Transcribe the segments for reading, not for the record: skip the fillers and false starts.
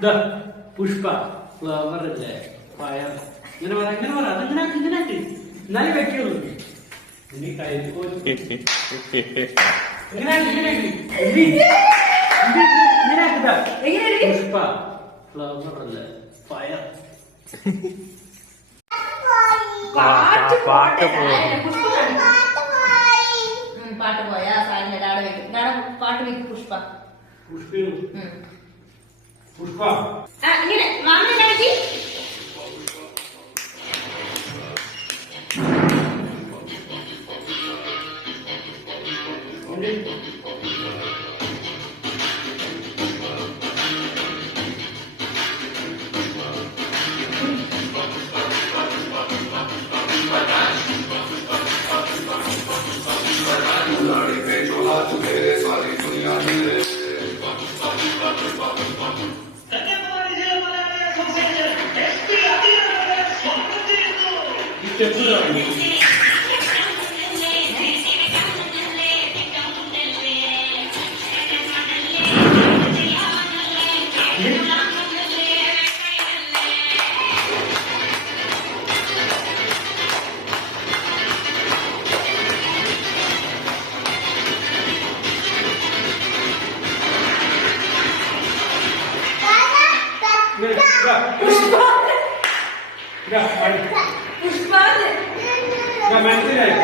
Pushpa flower അല്ലേ fire ഇങ്ങനെ പറ അതെങ്ങനെ ഇങ്ങനെ എന്നാലും വെക്കുള്ളൂ ഇനി കഴിക്കോ പുഷ്പ ഫ്ലവർ അല്ലേ ഫയർ പാട്ട് പോയാ പാട്ട് വെക്കും പുഷ്പ പുഷ്പ ഇങ്ങനെ മാമനാക്കി മനസ്സിലായി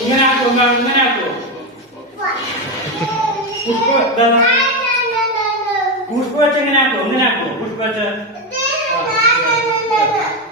ഇങ്ങനെ ആക്കോ പുഷ്പ വെച്ച് എങ്ങനെ ആക്കോ പുഷ്പ വെച്ച്